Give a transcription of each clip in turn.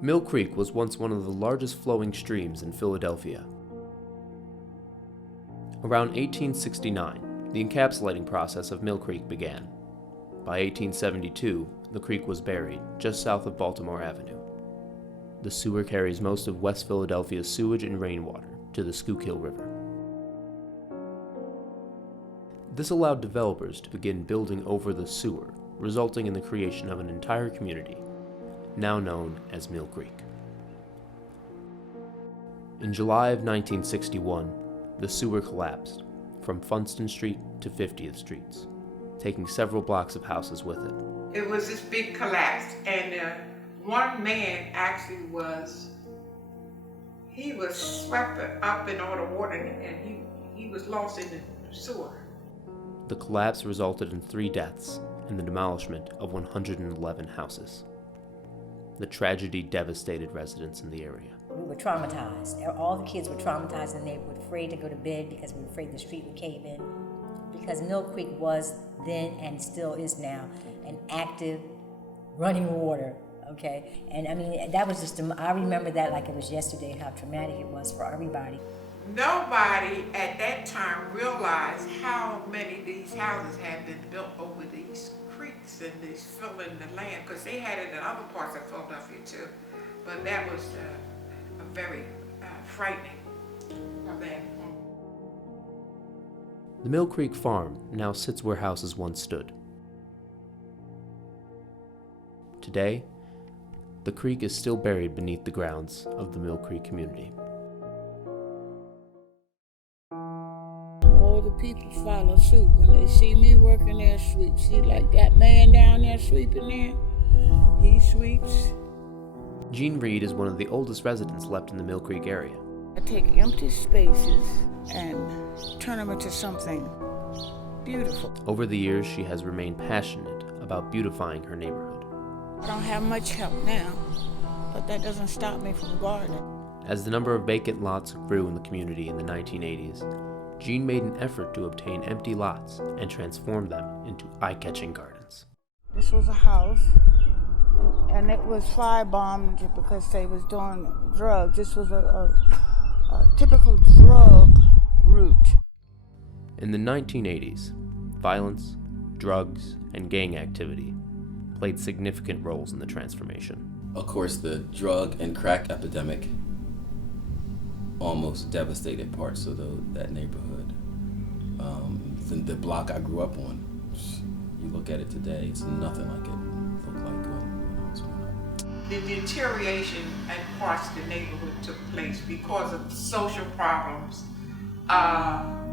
Mill Creek was once one of the largest flowing streams in Philadelphia. Around 1869, the encapsulating process of Mill Creek began. By 1872, the creek was buried just south of Baltimore Avenue. The sewer carries most of West Philadelphia's sewage and rainwater to the Schuylkill River. This allowed developers to begin building over the sewer, resulting in the creation of an entire community, now known as Mill Creek. In July of 1961, the sewer collapsed from Funston Street to 50th Streets, taking several blocks of houses with it. It was this big collapse, and one man actually was swept up in all the water, and he was lost in the sewer. The collapse resulted in 3 deaths and the demolishment of 111 houses. The tragedy devastated residents in the area. We were traumatized. All the kids were traumatized in the neighborhood, afraid to go to bed because we were afraid the street would cave in. Because Mill Creek was then and still is now an active running water, okay? And I mean, that was just, I remember that like it was yesterday, how traumatic it was for everybody. Nobody at that time realized how many of these houses had been built over these creeks and these filling the land, because they had it in other parts of Philadelphia too. But that was a very frightening event. The Mill Creek Farm now sits where houses once stood. Today, the creek is still buried beneath the grounds of the Mill Creek community. All the people follow suit when they see me working there sweep. See, like that man down there sweeping there, he sweeps. Jean Reed is one of the oldest residents left in the Mill Creek area. I take empty spaces and turn them into something beautiful. Over the years, she has remained passionate about beautifying her neighborhood. I don't have much help now, but that doesn't stop me from gardening. As the number of vacant lots grew in the community in the 1980s, Jean made an effort to obtain empty lots and transform them into eye-catching gardens. This was a house, and it was firebombed because they was doing drugs. This was a typical drug route. In the 1980s, violence, drugs, and gang activity played significant roles in the transformation. Of course, the drug and crack epidemic almost devastated parts of that neighborhood. The block I grew up on, you look at it today, it's nothing like it looked like when I was growing up. The deterioration in parts of the neighborhood took place because of social problems,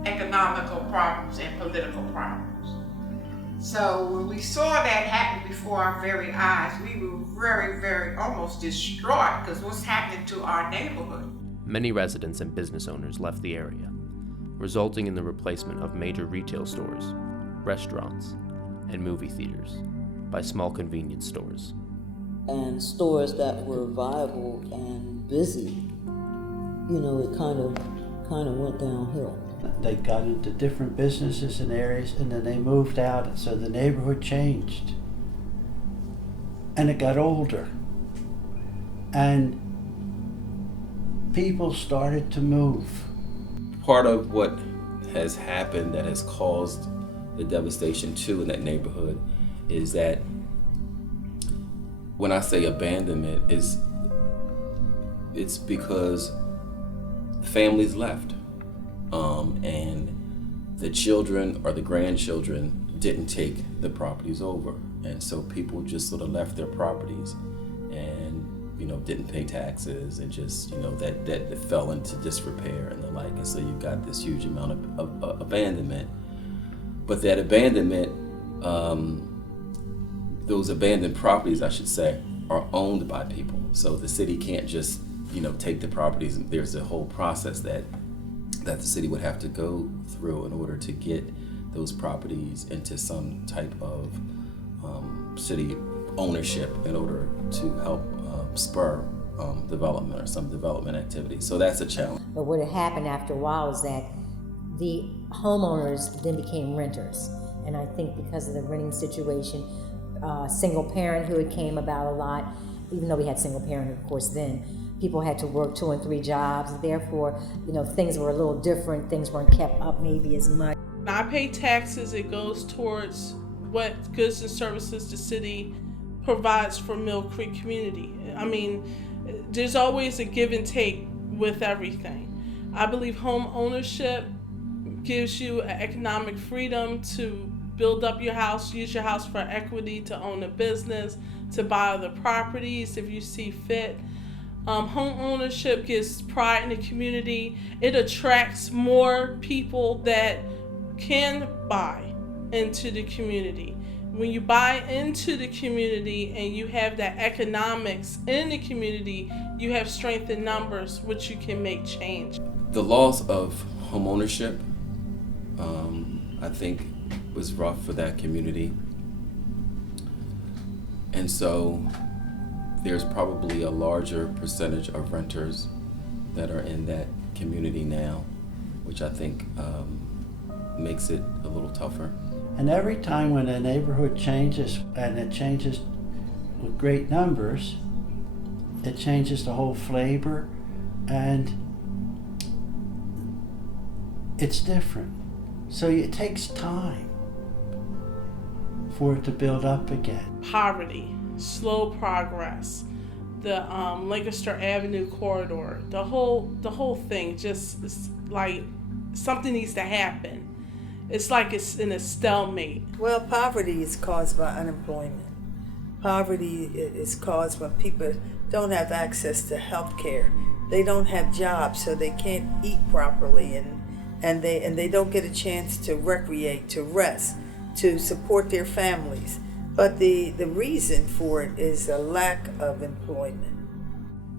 economical problems, and political problems. So when we saw that happen before our very eyes, we were very, very almost distraught because what's happening to our neighborhood? Many residents and business owners left the area, resulting in the replacement of major retail stores, restaurants, and movie theaters by small convenience stores. And stores that were viable and busy, you know, it kind of went downhill. They got into different businesses and areas, and then they moved out, and so the neighborhood changed. And it got older. And people started to move. Part of what has happened that has caused the devastation too in that neighborhood is that when I say abandonment, it's because families left, and the children or the grandchildren didn't take the properties over, and so people just sort of left their properties and didn't pay taxes and just that fell into disrepair and the like, and so you've got this huge amount of abandonment. But that abandonment, those abandoned properties, I should say, are owned by people. So the city can't just, take the properties. There's a whole process that the city would have to go through in order to get those properties into some type of city ownership in order to help spur development or some development activity. So that's a challenge. But what had happened after a while is that the homeowners then became renters. And I think because of the renting situation, single parenthood came about a lot. even though we had single parent, of course, then people had to work 2 and 3 jobs. Therefore, things were a little different. Things weren't kept up maybe as much. When I pay taxes, it goes towards what goods and services the city provides for Mill Creek community. I mean, there's always a give and take with everything. I believe home ownership gives you economic freedom to build up your house, use your house for equity, to own a business, to buy other properties if you see fit. Home ownership gives pride in the community. It attracts more people that can buy into the community. When you buy into the community and you have that economics in the community, you have strength in numbers, which you can make change. The loss of home ownership, I think, was rough for that community. And so there's probably a larger percentage of renters that are in that community now, which I think makes it a little tougher. And every time when a neighborhood changes, and it changes with great numbers, it changes the whole flavor, and it's different. So it takes time for it to build up again. Poverty, slow progress, the Lancaster Avenue corridor, the whole thing just is like something needs to happen. It's like it's in a stalemate. Well, poverty is caused by unemployment. Poverty is caused when people don't have access to health care. They don't have jobs, so they can't eat properly, and they don't get a chance to recreate, to rest, to support their families. But the reason for it is a lack of employment.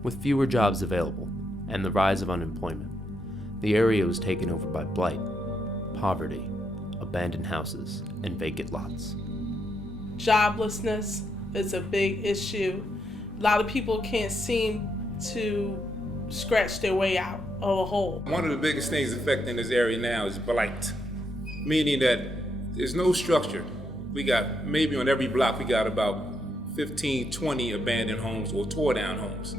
With fewer jobs available and the rise of unemployment, the area was taken over by blight, poverty, abandoned houses, and vacant lots. Joblessness is a big issue. A lot of people can't seem to scratch their way out of a hole. One of the biggest things affecting this area now is blight, meaning that there's no structure. We got, maybe on every block, we got about 15, 20 abandoned homes or tore down homes.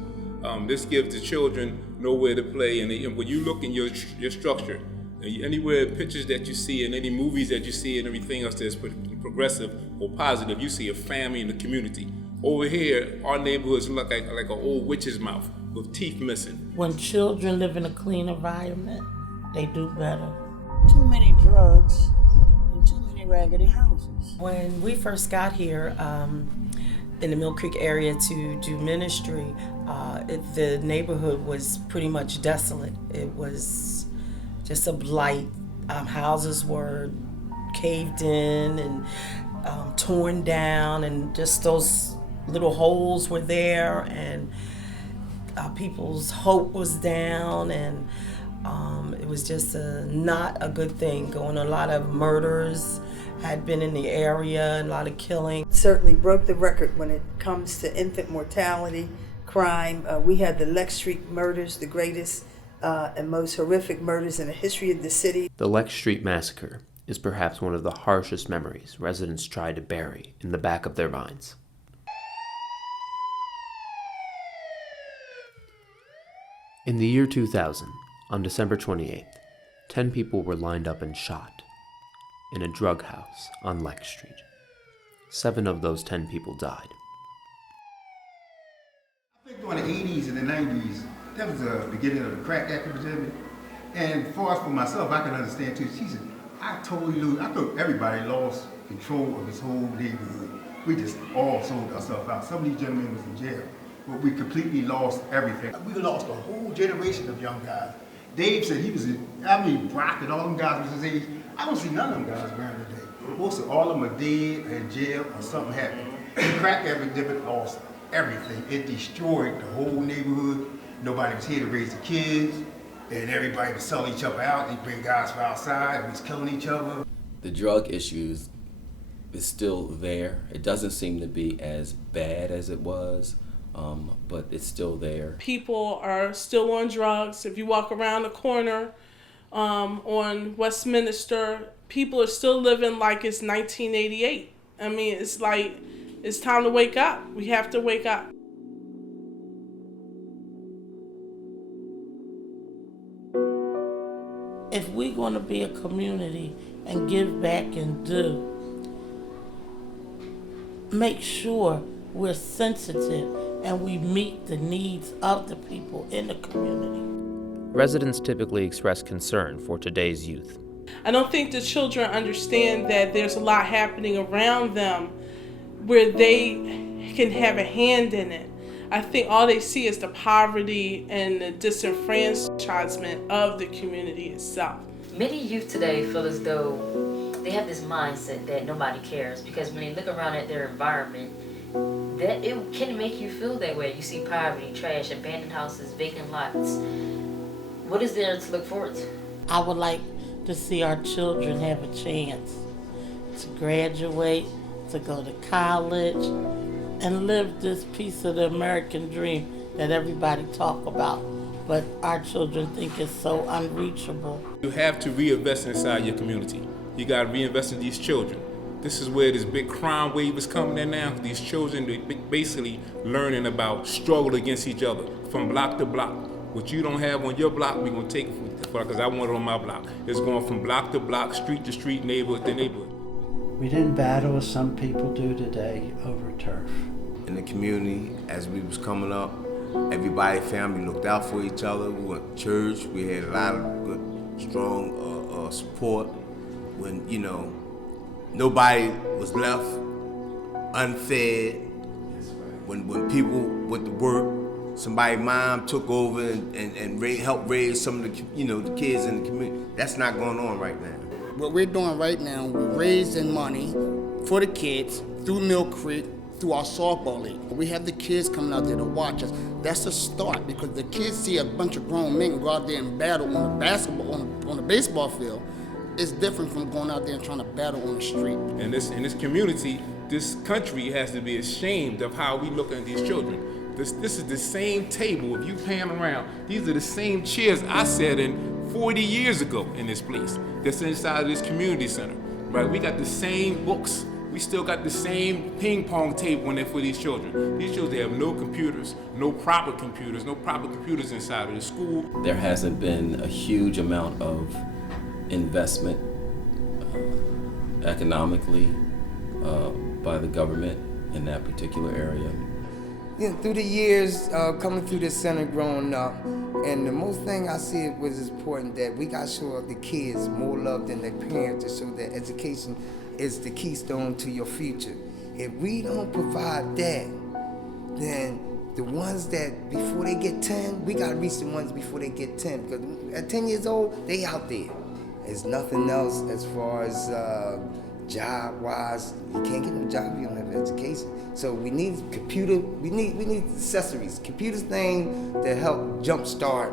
This gives the children nowhere to play, and when you look in your structure, anywhere pictures that you see and any movies that you see and everything else that's progressive or positive, you see a family in the community. Over here, our neighborhoods look like an old witch's mouth with teeth missing. When children live in a clean environment, they do better. Too many drugs and too many raggedy houses. When we first got here in the Mill Creek area to do ministry, the neighborhood was pretty much desolate. It was just a blight. Houses were caved in and torn down, and just those little holes were there, and people's hope was down, and it was just not a good thing going on. A lot of murders had been in the area, and a lot of killing. Certainly broke the record when it comes to infant mortality, crime. We had the Lex Street murders, the greatest and most horrific murders in the history of the city. The Lex Street massacre is perhaps one of the harshest memories residents try to bury in the back of their minds. In the year 2000, on December 28th, 10 people were lined up and shot in a drug house on Lex Street. 7 of those 10 people died. I think during the 80s and the 90s, that was the beginning of the crack epidemic. And for myself, I can understand too. She said, I thought everybody lost control of this whole neighborhood. We just all sold ourselves out. Some of these gentlemen was in jail, but we completely lost everything. We lost a whole generation of young guys. Dave said he was Brock and all them guys was his age. I don't see none of them guys around today. Most of all of them are dead, in jail, or something happened. The crack epidemic lost everything. It destroyed the whole neighborhood. Nobody was here to raise the kids, and everybody was selling each other out. They bring guys from outside, and was killing each other. The drug issues is still there. It doesn't seem to be as bad as it was, but it's still there. People are still on drugs. If you walk around the corner on Westminster, people are still living like it's 1988. I mean, it's like, it's time to wake up. We have to wake up. going to be a community and give back and do, make sure we're sensitive and we meet the needs of the people in the community. Residents typically express concern for today's youth. I don't think the children understand that there's a lot happening around them where they can have a hand in it. I think all they see is the poverty and the disenfranchisement of the community itself. Many youth today feel as though they have this mindset that nobody cares, because when they look around at their environment, that it can make you feel that way. You see poverty, trash, abandoned houses, vacant lots. What is there to look forward to? I would like to see our children have a chance to graduate, to go to college, and live this piece of the American dream that everybody talk about, but our children think it's so unreachable. You have to reinvest inside your community. You got to reinvest in these children. This is where this big crime wave is coming in now. These children, they basically learning about struggle against each other from block to block. What you don't have on your block, we're going to take it because I want it on my block. It's going from block to block, street to street, neighborhood to neighborhood. We didn't battle as some people do today over turf. In the community, as we was coming up, everybody, family looked out for each other. We went to church. We had a lot of good, strong support. When, you know, nobody was left unfed. When people went to work, somebody's mom took over and helped raise some of the, you know, the kids in the community. That's not going on right now. What we're doing right now, we're raising money for the kids through Mill Creek, through our softball league. We have the kids coming out there to watch us. That's a start, because the kids see a bunch of grown men go out there and battle on the basketball, on the baseball field. It's different from going out there and trying to battle on the street. In this community, this country has to be ashamed of how we look at these children. This is the same table. If you pan around, these are the same chairs I sat in 40 years ago in this place. That's inside of this community center, right? We got the same books. We still got the same ping pong table in there for these children. These children have no computers, no proper computers inside of the school. There hasn't been a huge amount of investment economically by the government in that particular area. You know, through the years, coming through this center growing up, and the most thing I see it was important that we got to show the kids more love than their parents, to show that education is the keystone to your future. If we don't provide that, then the ones that before they get 10, we got to reach the ones before they get 10, because at 10 years old, they out there. There's nothing else as far as job-wise. You can't get no job if you don't have education. So we need we need accessories, computers thing to help jumpstart,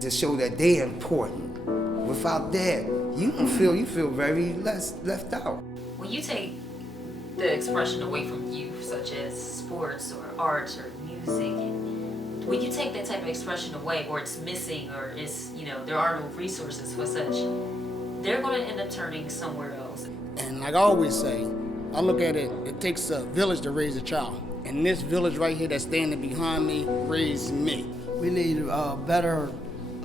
to show that they're important. Without that, you feel very left out. When you take the expression away from youth, such as sports or arts or music, when you take that type of expression away, or it's missing, or it's, you know, there are no resources for such, they're going to end up turning somewhere else. And like I always say, I look at it, it takes a village to raise a child. And this village right here that's standing behind me raised me. We need a better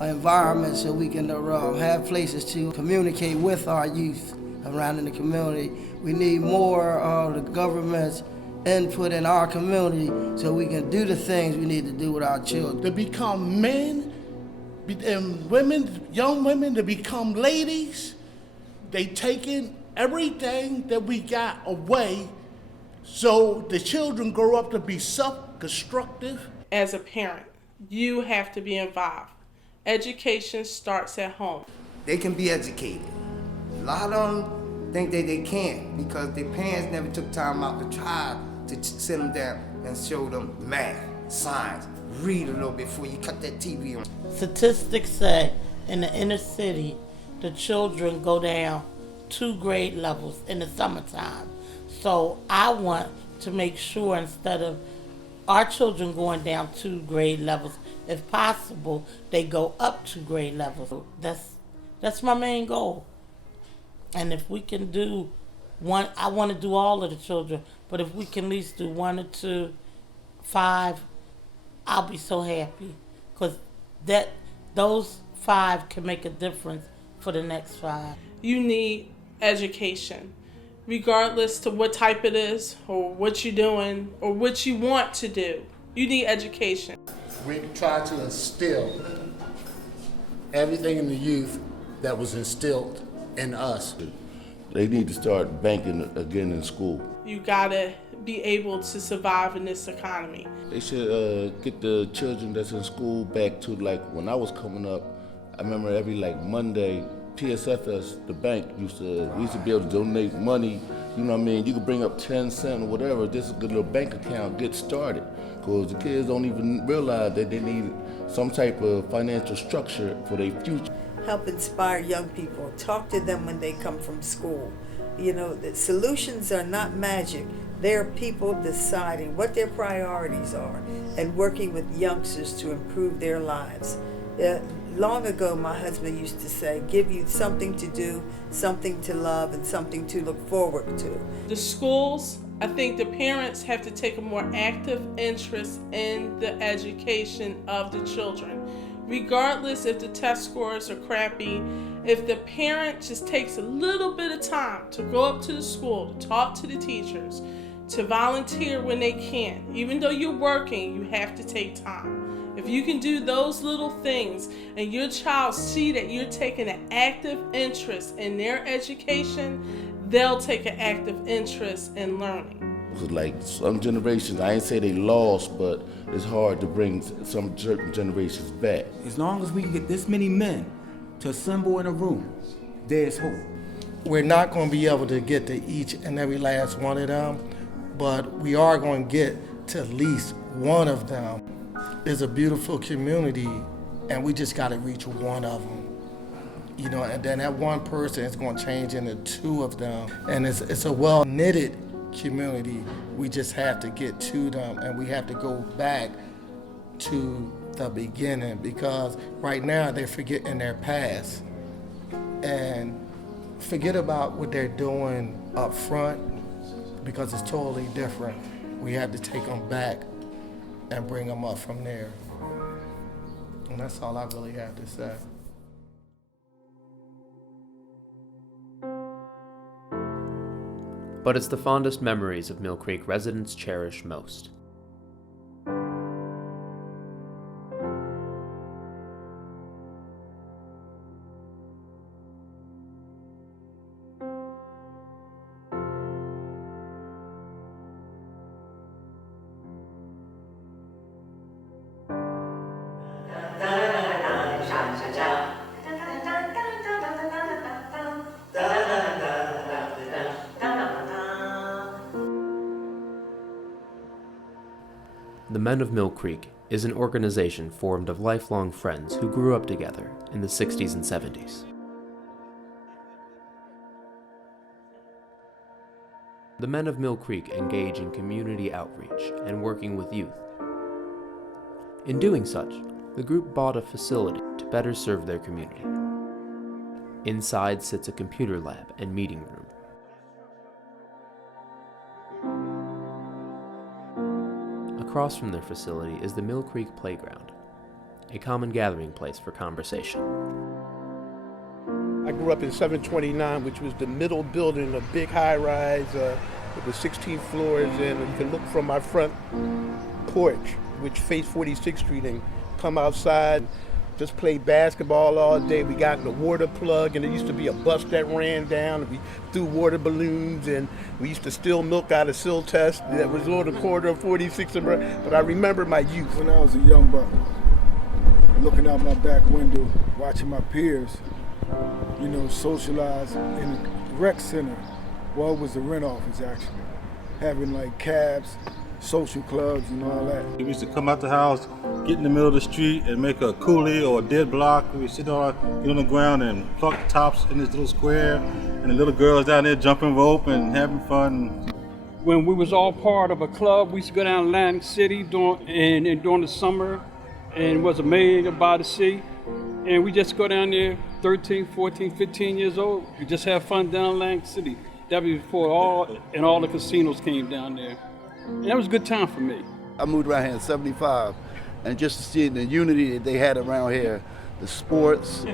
environment so we can have places to communicate with our youth around in the community. We need more of the government's input in our community so we can do the things we need to do with our children. To become men and women, young women, to become ladies, they taking everything that we got away, so the children grow up to be self-destructive. As a parent, you have to be involved. Education starts at home. They can be educated. A lot of them think that they can't because their parents never took time out to try to sit them down and show them math, science, read a little bit before you cut that TV on. Statistics say in the inner city, the children go down 2 grade levels in the summertime. So I want to make sure instead of our children going down 2 grade levels, if possible, they go up 2 grade levels. That's my main goal. And if we can do one, I want to do all of the children, but if we can at least do 1 or 2, 5, I'll be so happy. Because those 5 can make a difference for the next 5. You need education, regardless to what type it is or what you're doing or what you want to do. You need education. We try to instill everything in the youth that was instilled in us. They need to start banking again in school. You gotta be able to survive in this economy. They should get the children that's in school back to like when I was coming up. I remember every like Monday, PSFS, the bank we used to be able to donate money. You know what I mean? You could bring up 10 cents or whatever. This is a good little bank account. Get started, because the kids don't even realize that they need some type of financial structure for their future. Help inspire young people. Talk to them when they come from school. You know, the solutions are not magic. They're people deciding what their priorities are and working with youngsters to improve their lives. Long ago, my husband used to say, give you something to do, something to love, and something to look forward to. The schools, I think the parents have to take a more active interest in the education of the children. Regardless if the test scores are crappy, if the parent just takes a little bit of time to go up to the school, to talk to the teachers, to volunteer when they can. Even though you're working, you have to take time. If you can do those little things and your child see that you're taking an active interest in their education, they'll take an active interest in learning. Like some generations, I ain't say they lost, but it's hard to bring some certain generations back. As long as we can get this many men to assemble in a room, there's hope. We're not going to be able to get to each and every last one of them, but we are going to get to at least one of them. It's a beautiful community, and we just got to reach one of them. You know, and then that one person is going to change into 2 of them, and it's a well-knitted community. We just have to get to them, and we have to go back to the beginning, because right now they're forgetting their past and forget about what they're doing up front, because it's totally different. We have to take them back and bring them up from there. And that's all I really have to say. But it's the fondest memories of Mill Creek residents cherish most. The Men of Mill Creek is an organization formed of lifelong friends who grew up together in the 60s and 70s. The Men of Mill Creek engage in community outreach and working with youth. In doing such, the group bought a facility to better serve their community. Inside sits a computer lab and meeting room. Across from their facility is the Mill Creek Playground, a common gathering place for conversation. I grew up in 729, which was the middle building, a big high-rise with 16 floors, and you can look from my front porch, which faced 46th Street, and come outside, just play basketball all day. We got in the water plug, and there used to be a bus that ran down, and we threw water balloons, and we used to steal milk out of Sill Test that was on the corner of 46th and but I remember my youth. When I was a young buck, looking out my back window, watching my peers, you know, socialize in the rec center. Well, it was the rent office, actually. Having like cabs, social clubs, and all that. We used to come out the house, get in the middle of the street, and make a coolie or a dead block. We sit on the ground and pluck the tops in this little square, and the little girls down there jumping rope and having fun. When we was all part of a club, we used to go down to Atlantic City during the summer, and was amazed by the sea. And we just go down there, 13, 14, 15 years old. We just have fun down in Atlantic City. That was before all the casinos came down there. And that was a good time for me. I moved around here in 75, and just to see the unity that they had around here, the sports,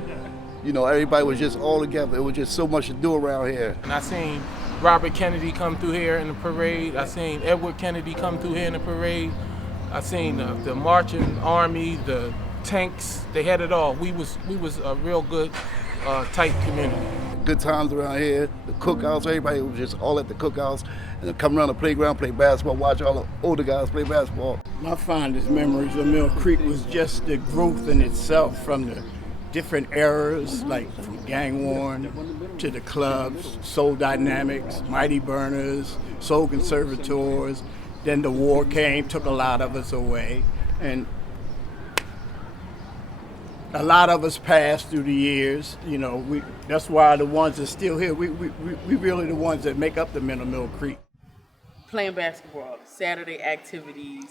You know, everybody was just all together. It was just so much to do around here. And I seen Robert Kennedy come through here in the parade. I seen Edward Kennedy come through here in the parade. I seen the marching army, the tanks. They had it all. We was a real good, tight community. Good times around here. The cookouts, everybody was just all at the cookouts, and then come around the playground, play basketball, watch all the older guys play basketball. My fondest memories of Mill Creek was just the growth in itself, from the different eras, like from Gang Worn to the clubs, Soul Dynamics, Mighty Burners, Soul Conservators. Then the war came, took a lot of us away, and a lot of us passed through the years. You know, that's why the ones that are still here, we really the ones that make up the men of Mill Creek. Playing basketball, Saturday activities,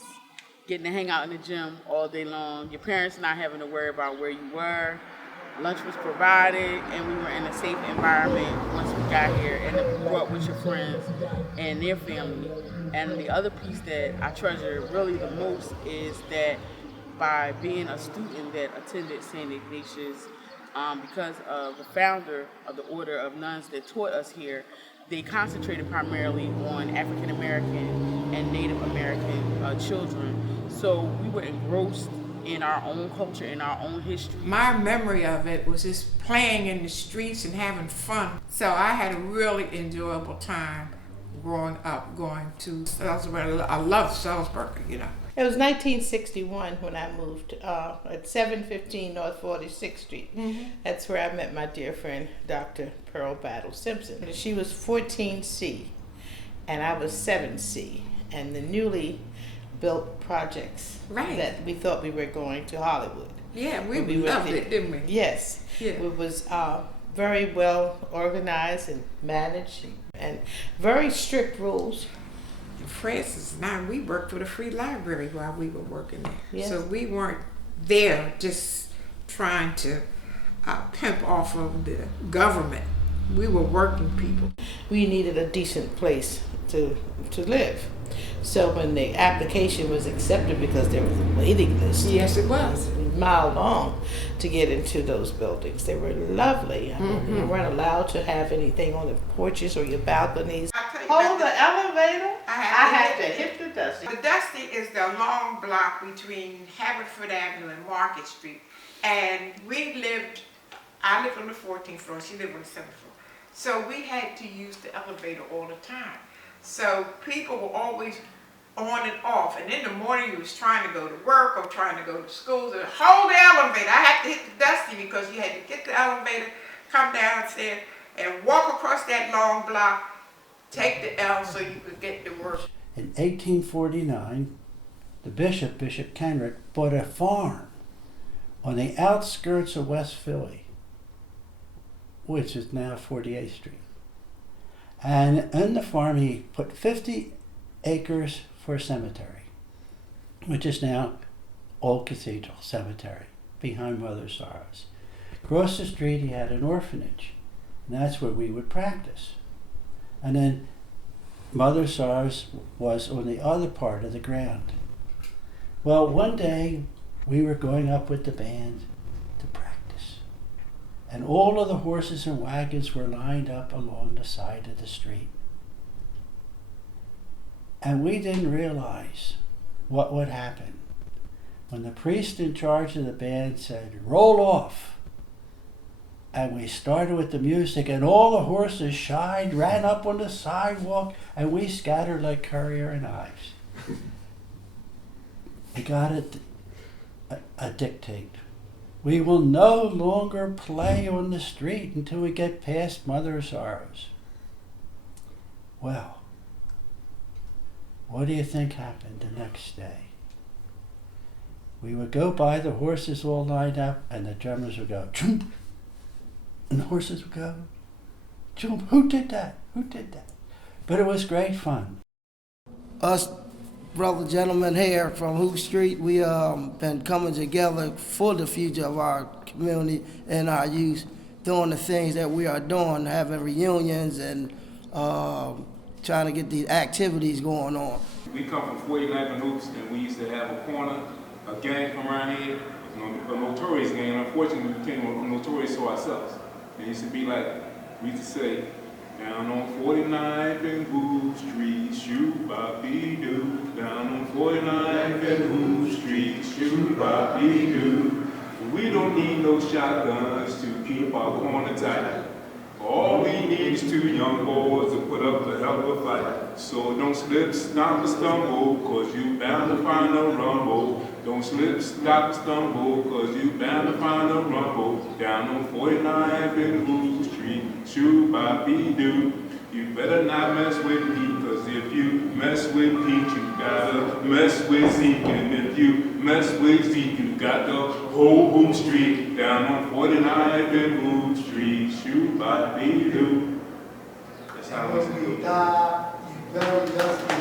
getting to hang out in the gym all day long, your parents not having to worry about where you were, lunch was provided, and we were in a safe environment once we got here, and then we grew up with your friends and their family. And the other piece that I treasure really the most is that by being a student that attended St. Ignatius, because of the founder of the Order of Nuns that taught us here, they concentrated primarily on African American and Native American children. So we were engrossed in our own culture, in our own history. My memory of it was just playing in the streets and having fun. So I had a really enjoyable time growing up, going to Salisbury. I love Salisbury, you know. It was 1961 when I moved at 715 North 46th Street. Mm-hmm. That's where I met my dear friend, Dr. Pearl Battle Simpson. She was 14C and I was 7C. And the newly built projects that we thought we were going to Hollywood. Yeah, we loved it, didn't we? Yes. Yeah. It was very well organized and managed and very strict rules. Francis and I, we worked for the free library while we were working there. Yes. So we weren't there just trying to pimp off of the government. We were working people. We needed a decent place to live. So when the application was accepted, because there was a waiting list. Yes, it was. A mile long to get into those buildings. They were lovely. I mean, you weren't allowed to have anything on the porches or your balconies. Hold the elevator. I have to hit the Dusty. The Dusty is the long block between Haverford Avenue and Market Street. And I lived on the 14th floor, she lived on the 7th floor. So we had to use the elevator all the time. So people were always on and off. And in the morning you was trying to go to work or trying to go to school. So hold the elevator. I had to hit the Dusty because you had to get the elevator, come downstairs, and walk across that long block, take the L so you could get to work. In 1849, the Bishop Kenrick, bought a farm on the outskirts of West Philly, which is now 48th Street. And in the farm, he put 50 acres for a cemetery, which is now Old Cathedral Cemetery, behind Mother Sorrow's. Across the street, he had an orphanage, and that's where we would practice. And then Mother Sorrow's was on the other part of the ground. Well, one day, we were going up with the band to practice, and all of the horses and wagons were lined up along the side of the street. And we didn't realize what would happen when the priest in charge of the band said, "Roll off." And we started with the music, and all the horses shied, ran up on the sidewalk, and we scattered like Currier and Ives. We got a dictate. We will no longer play on the street until we get past Mother Sorrow's. Well, what do you think happened the next day? We would go by the horses all lined up, and the drummers would go, "Chomp," and the horses would go, "Chomp." Who did that? Who did that? But it was great fun. Us brother gentlemen here from Hoop Street, we been coming together for the future of our community and our youth, doing the things that we are doing, having reunions and trying to get these activities going on. We come from 411 Hoops, and we used to have a corner, a gang from around here, a notorious gang. Unfortunately, we became notorious to ourselves. It used to be like, we used to say, down on 49th and Wood Street, shoot Bobby Doo. Down on 49th and Wood Street, shoot Bobby Doo. We don't need no shotguns to keep our corner tight. All we need is two young boys to put up a hell of a fight. So don't slip, stop, or stumble, cause you bound to find a rumble. Don't slip, stop, or stumble, cause you bound to find a rumble. Down on 49th and Wood Street, shoot Bobby Doo. You better not mess with Pete, cause if you mess with Pete, you gotta mess with Zeke. And if you mess with Zeke, you got the whole Wood Street. Down on 49th and Wood Street, shoot Bobby Doo. That's how it's going. You die, you very dusty.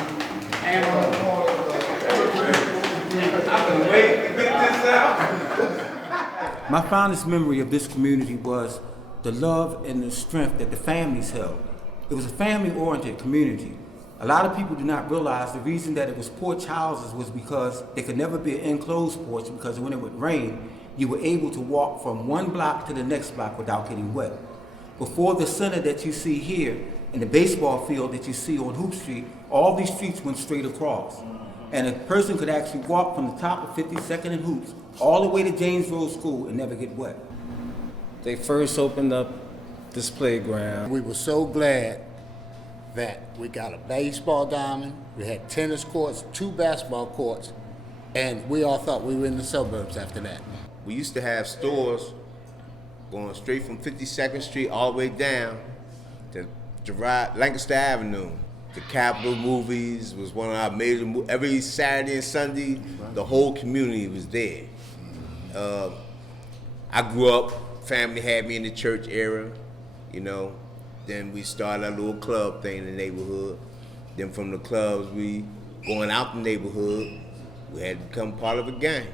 I've been waiting to get this out. My fondest memory of this community was the love and the strength that the families held. It was a family-oriented community. A lot of people do not realize the reason that it was porch houses was because they could never be an enclosed porch, because when it would rain, you were able to walk from one block to the next block without getting wet. Before the center that you see here and the baseball field that you see on Hoop Street, all these streets went straight across. And a person could actually walk from the top of 52nd and Hoops all the way to James Road School and never get wet. They first opened up this playground. We were so glad that we got a baseball diamond, we had tennis courts, 2 basketball courts, and we all thought we were in the suburbs after that. We used to have stores going straight from 52nd Street all the way down to Lancaster Avenue. The Capitol Movies was one of our major every Saturday and Sunday, the whole community was there. I grew up, family had me in the church era, you know. Then we started a little club thing in the neighborhood. Then from the clubs, we going out the neighborhood, we had to become part of a gang.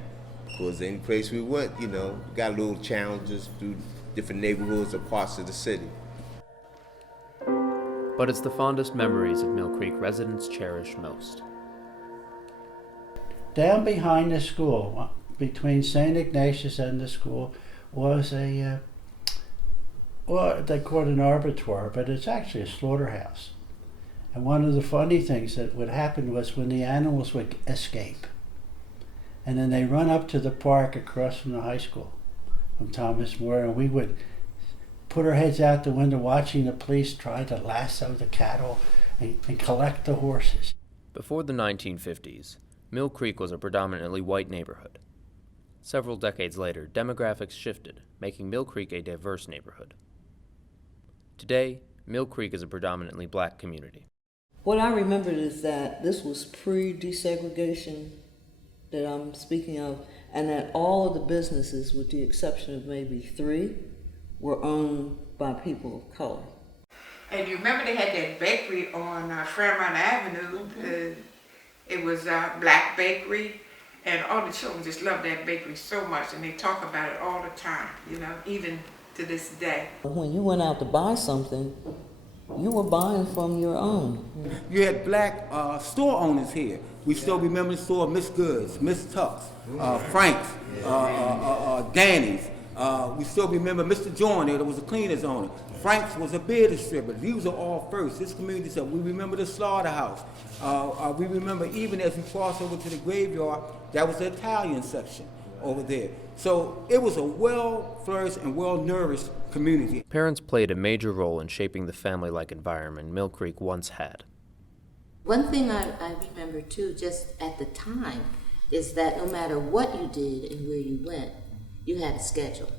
Because any place we went, you know, we got little challenges through different neighborhoods or parts of the city. But it's the fondest memories of Mill Creek residents cherish most. Down behind the school, between St. Ignatius and the school, was a, well, they call it an abattoir, but it's actually a slaughterhouse. And one of the funny things that would happen was when the animals would escape, and then they run up to the park across from the high school, from Thomas More, and we would put our heads out the window watching the police try to lasso the cattle and collect the horses. Before the 1950s, Mill Creek was a predominantly white neighborhood. Several decades later, demographics shifted, making Mill Creek a diverse neighborhood. Today, Mill Creek is a predominantly black community. What I remember is that this was pre-desegregation that I'm speaking of, and that all of the businesses, with the exception of maybe 3, were owned by people of color. And you remember they had that bakery on Fairmount Avenue. It was Black Bakery, and all the children just loved that bakery so much, and they talk about it all the time, you know, even to this day. When you went out to buy something, you were buying from your own. You had black store owners here. We still remember the store of Miss Goods, Miss Tuck's, Frank's, Danny's. We still remember Mr. Jordan, there was a cleaner's owner. Frank's was a beer distributor. These are all first. This community said, we remember the slaughterhouse. We remember even as we crossed over to the graveyard, that was the Italian section over there. So it was a well-flourished and well-nourished community. Parents played a major role in shaping the family-like environment Mill Creek once had. One thing I remember too, just at the time, is that no matter what you did and where you went, you had a schedule.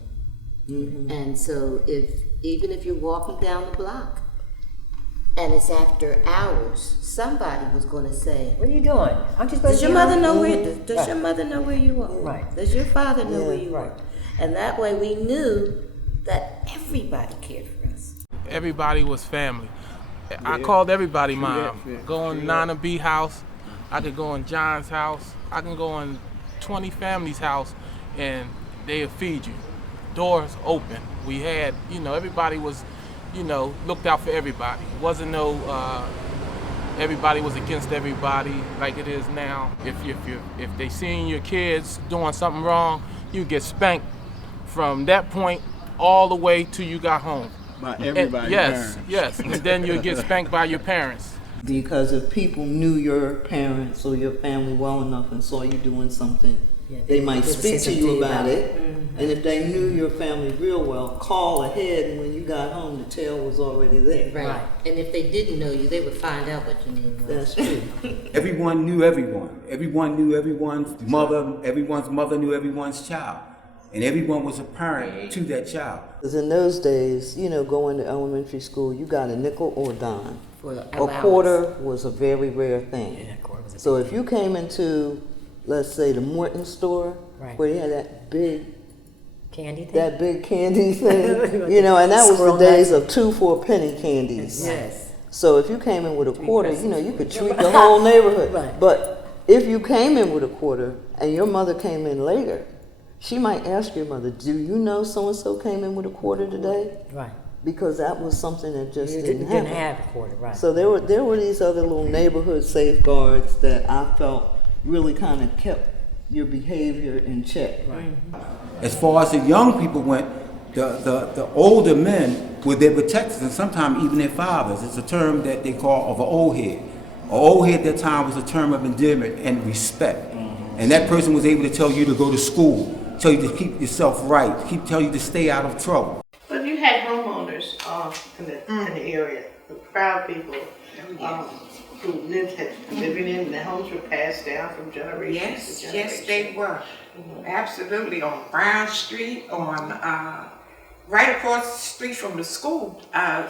Mm-hmm. And so even if you're walking down the block and it's after hours, somebody was going to say, "What are you doing? I'm just does your mother know where? Does your mother know where you are? Right. Does your father know where you are?" And that way we knew that everybody cared for us. Everybody was family. I called everybody mom. Go in Nana B house. I could go in John's house. I can go in 20 families' house, and they'll feed you. Doors open. We had, everybody was, looked out for everybody. It wasn't everybody was against everybody like it is now. If they seeing your kids doing something wrong, you get spanked from that point all the way till you got home. By everybody. Yes, and then you'll get spanked by your parents. Because if people knew your parents or your family well enough and saw you doing something, they might speak to you about it. And if they knew your family real well, call ahead, and when you got home, the tail was already there. Right. And if they didn't know you, they would find out what your name was. That's true. Everyone knew everyone. Everyone knew everyone's mother. Everyone's mother knew everyone's child. And everyone was a parent to that child. Because in those days, you know, going to elementary school, you got a nickel or a dime. A allowance. quarter was a very rare thing. So if you came into, let's say, the Morton store, where they had that big candy thing, you know, and that was the days of 2 for a penny candies. Yes. So if you came in with a quarter, you know, you could treat the whole neighborhood. Right. But if you came in with a quarter and your mother came in later, she might ask your mother, do you know so-and-so came in with a quarter today? Right. Because that was something that just didn't happen. Didn't have a quarter, right. So there were these other little neighborhood safeguards that I felt really kind of kept your behavior in check. Right. As far as the young people went, the older men were their protectors, and sometimes even their fathers. It's a term that they call of an old head. An old head at that time was a term of endearment and respect. And that person was able to tell you to go to school, tell you to keep yourself right, tell you to stay out of trouble. But you had homeowners in the area, the proud people who lived living in the homes were passed down from generations to generation. Yes, they were. Absolutely. On Brown Street, on right across the street from the school.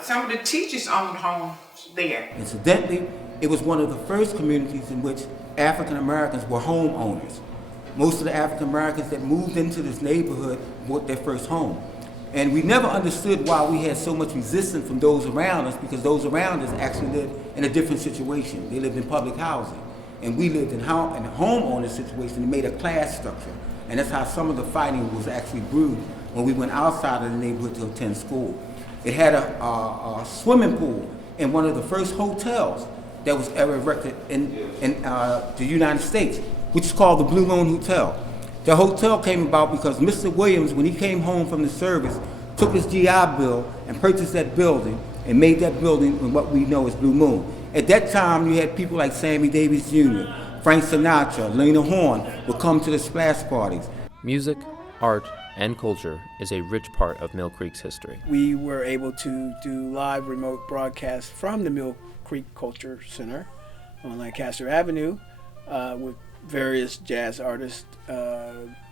Some of the teachers owned homes there. Incidentally, it was one of the first communities in which African Americans were homeowners. Most of the African Americans that moved into this neighborhood bought their first home. And we never understood why we had so much resistance from those around us, because those around us actually lived in a different situation. They lived in public housing. And we lived in a homeowner situation that made a class structure. And that's how some of the fighting was actually brewed when we went outside of the neighborhood to attend school. It had a swimming pool in one of the first hotels that was ever erected in the United States, which is called the Blue Moon Hotel. The hotel came about because Mr. Williams, when he came home from the service, took his GI Bill and purchased that building and made that building what we know as Blue Moon. At that time, you had people like Sammy Davis Jr., Frank Sinatra, Lena Horne would come to the splash parties. Music, art, and culture is a rich part of Mill Creek's history. We were able to do live remote broadcasts from the Mill Creek Culture Center on Lancaster Avenue with various jazz artists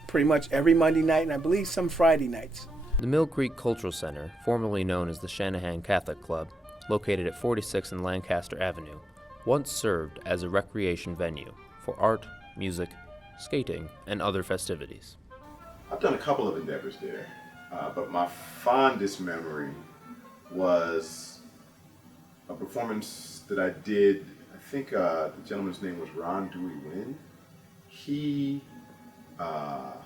pretty much every Monday night, and I believe some Friday nights. The Mill Creek Cultural Center, formerly known as the Shanahan Catholic Club, located at 46 and Lancaster Avenue, once served as a recreation venue for art, music, skating, and other festivities. I've done a couple of endeavors there, but my fondest memory was a performance that I did. I think the gentleman's name was Ron Dewey Wynn. He, at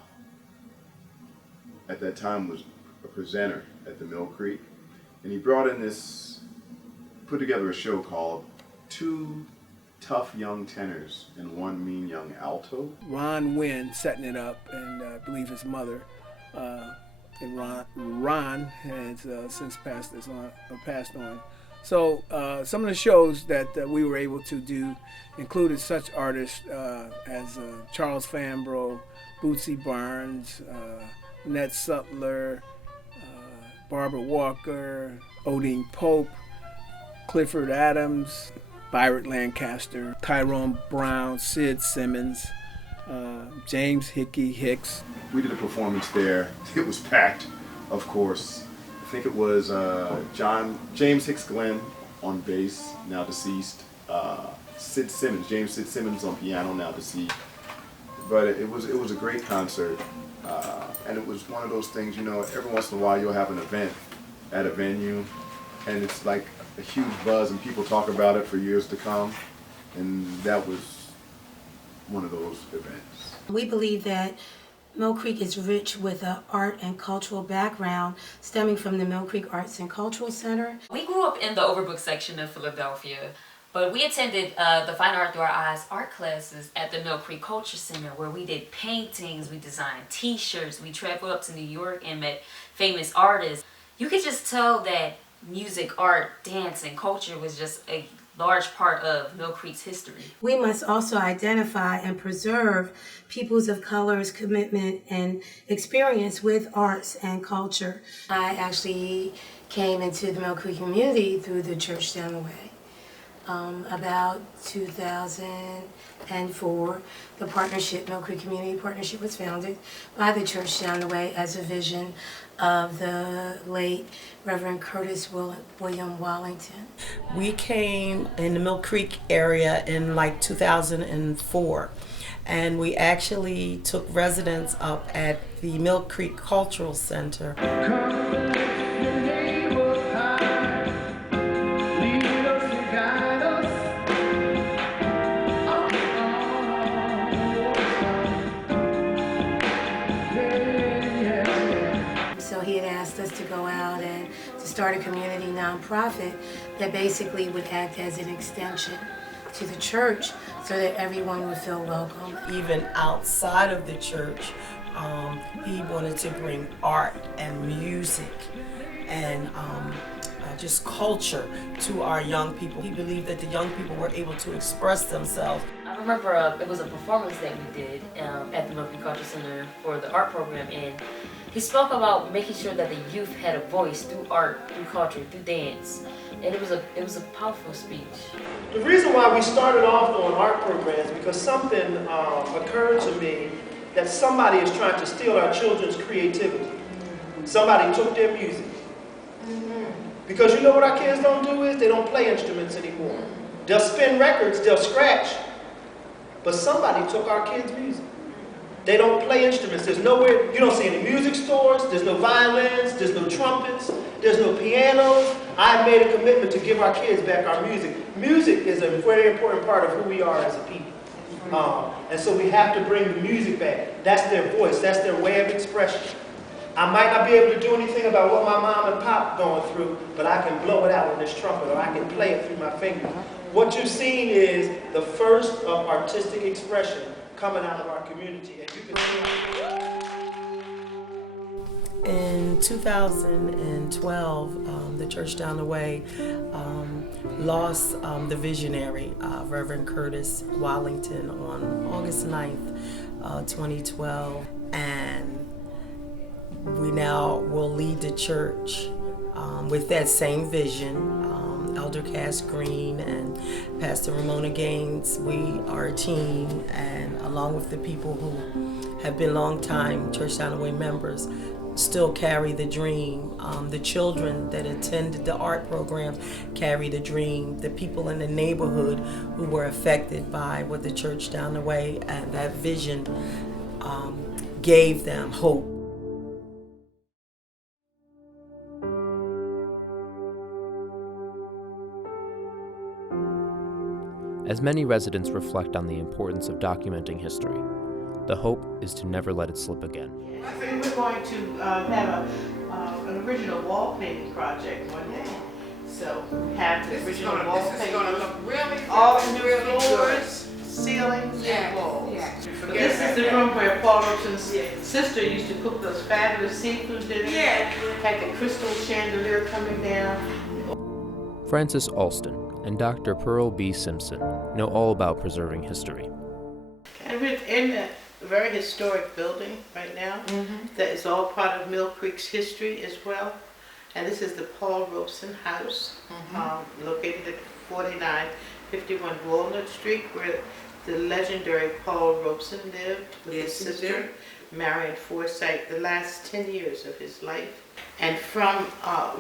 that time, was a presenter at the Mill Creek, and he brought in put together a show called Two Tough Young Tenors and One Mean Young Alto. Ron Wynn setting it up, and I believe his mother, and Ron has since passed on. So some of the shows that we were able to do included such artists as Charles Fambro, Bootsy Barnes, Ned Sutler, Barbara Walker, Odine Pope, Clifford Adams, Byron Lancaster, Tyrone Brown, Sid Simmons, James Hickey Hicks. We did a performance there. It was packed, of course. I think it was James Hicks Glenn on bass, now deceased. James Sid Simmons on piano, now deceased. But it was a great concert, and it was one of those things, you know, every once in a while you'll have an event at a venue, and it's like a huge buzz, and people talk about it for years to come, and that was one of those events. We believe that Mill Creek is rich with an art and cultural background stemming from the Mill Creek Arts and Cultural Center. We grew up in the Overbrook section of Philadelphia. But we attended the Fine Art Through Our Eyes art classes at the Mill Creek Culture Center, where we did paintings, we designed t-shirts, we traveled up to New York and met famous artists. You could just tell that music, art, dance, and culture was just a large part of Mill Creek's history. We must also identify and preserve peoples of color's commitment and experience with arts and culture. I actually came into the Mill Creek community through the church down the way. About 2004, the partnership, Mill Creek Community Partnership, was founded by the church down the way as a vision of the late Reverend Curtis William Wallington. We came in the Mill Creek area in like 2004, and we actually took residence up at the Mill Creek Cultural Center. He had asked us to go out and to start a community nonprofit that basically would act as an extension to the church so that everyone would feel welcome. Even outside of the church, he wanted to bring art and music and just culture to our young people. He believed that the young people were able to express themselves. I remember it was a performance that we did at the Mill Creek Culture Center for the art program, and he spoke about making sure that the youth had a voice through art, through culture, through dance, and it was a powerful speech. The reason why we started off doing art programs because something occurred to me that somebody is trying to steal our children's creativity. Somebody took their music. Because you know what our kids don't do is they don't play instruments anymore. They'll spin records, they'll scratch, but somebody took our kids' music. They don't play instruments. There's nowhere, you don't see any music stores, there's no violins, there's no trumpets, there's no pianos. I've made a commitment to give our kids back our music. Music is a very important part of who we are as a people. And so we have to bring the music back. That's their voice, that's their way of expression. I might not be able to do anything about what my mom and pop going through, but I can blow it out with this trumpet, or I can play it through my fingers. What you've seen is the first of artistic expression coming out of our community. And you can see in 2012, the church down the way lost the visionary, Reverend Curtis Wallington, on August 9th, 2012. And we now will lead the church with that same vision. Elder Cass Green and Pastor Ramona Gaines, we are a team, and along with the people who have been long-time Church Down the Way members, still carry the dream. The children that attended the art program carry the dream. The people in the neighborhood who were affected by what the Church Down the Way and that vision gave them hope. As many residents reflect on the importance of documenting history, the hope is to never let it slip again. We're going to have an original wall painting project one day. So we have the original wall painting. This is going to look really good. All the new floors, ceilings, and walls. This is the room where Paul Roberson's sister used to cook those fabulous seafood dinners. Had the crystal chandelier coming down. Francis Alston and Dr. Pearl B. Simpson know all about preserving history. And we're in a very historic building right now that is all part of Mill Creek's history as well. And this is the Paul Robeson House, located at 4951 Walnut Street, where the legendary Paul Robeson lived with his sister, Marion Forsythe, the last 10 years of his life. And from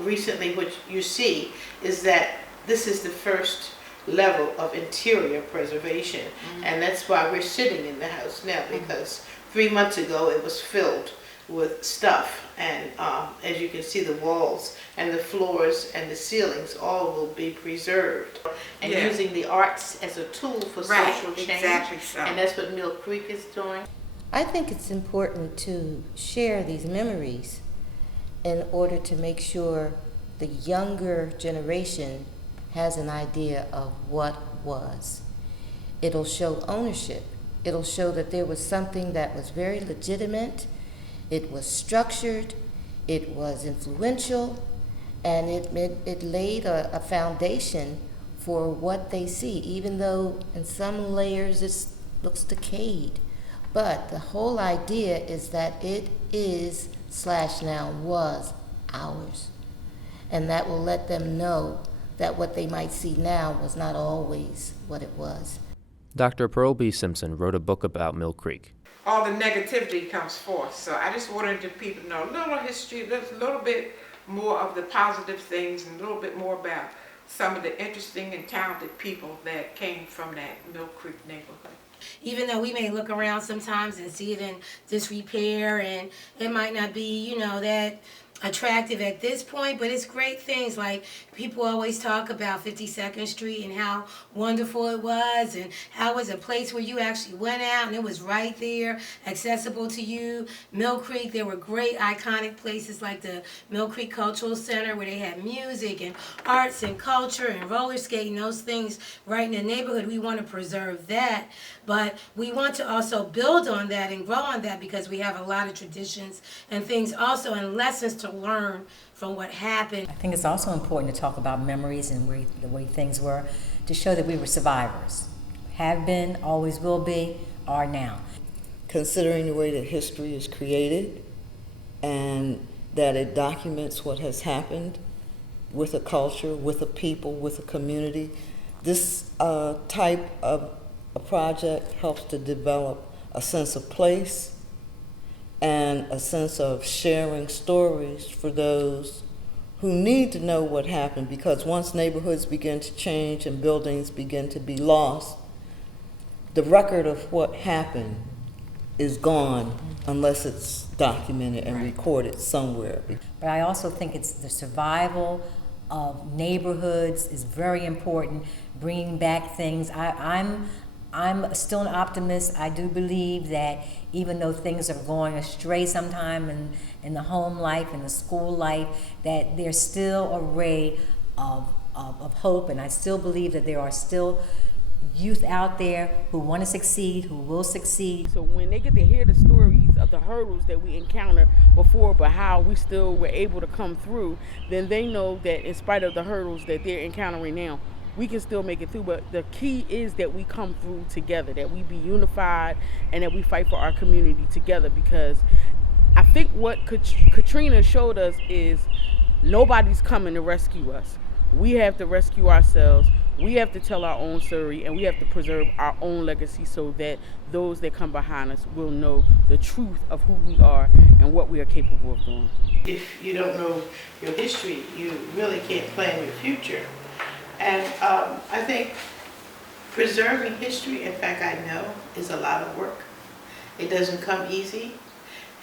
recently, what you see is that this is the first level of interior preservation. And that's why we're sitting in the house now, because 3 months ago it was filled with stuff. And as you can see, the walls and the floors and the ceilings all will be preserved. And using the arts as a tool for social change. Exactly so. And that's what Mill Creek is doing. I think it's important to share these memories in order to make sure the younger generation has an idea of what was. It'll show ownership. It'll show that there was something that was very legitimate, it was structured, it was influential, and it laid a foundation for what they see, even though in some layers it looks decayed. But the whole idea is that it is / now was ours. And that will let them know that what they might see now was not always what it was. Dr. Pearl B. Simpson wrote a book about Mill Creek. All the negativity comes forth. So I just wanted the people to know a little history, a little bit more of the positive things, and a little bit more about some of the interesting and talented people that came from that Mill Creek neighborhood. Even though we may look around sometimes and see it in disrepair, and it might not be, that attractive at this point, but it's great things. Like, people always talk about 52nd Street and how wonderful it was, and how it was a place where you actually went out and it was right there, accessible to you. Mill Creek, there were great iconic places like the Mill Creek Cultural Center, where they had music and arts and culture and roller skating, those things right in the neighborhood. We want to preserve that, but we want to also build on that and grow on that, because we have a lot of traditions and things also, and lessons to learn from what happened. I think it's also important to talk about memories and the way things were, to show that we were survivors. Have been, always will be, are now. Considering the way that history is created and that it documents what has happened with a culture, with a people, with a community, this type of a project helps to develop a sense of place and a sense of sharing stories for those who need to know what happened, because once neighborhoods begin to change and buildings begin to be lost, the record of what happened is gone unless it's documented and recorded somewhere. But I also think it's the survival of neighborhoods is very important, bringing back things. I'm still an optimist. I do believe that even though things are going astray sometime in the home life and the school life, that there's still a ray of hope, and I still believe that there are still youth out there who want to succeed, who will succeed. So when they get to hear the stories of the hurdles that we encountered before, but how we still were able to come through, then they know that in spite of the hurdles that they're encountering now, we can still make it through. But the key is that we come through together, that we be unified, and that we fight for our community together, because I think what Katrina showed us is nobody's coming to rescue us. We have to rescue ourselves. We have to tell our own story, and we have to preserve our own legacy so that those that come behind us will know the truth of who we are and what we are capable of doing. If you don't know your history, you really can't plan your future. And I think preserving history, in fact I know, is a lot of work. It doesn't come easy,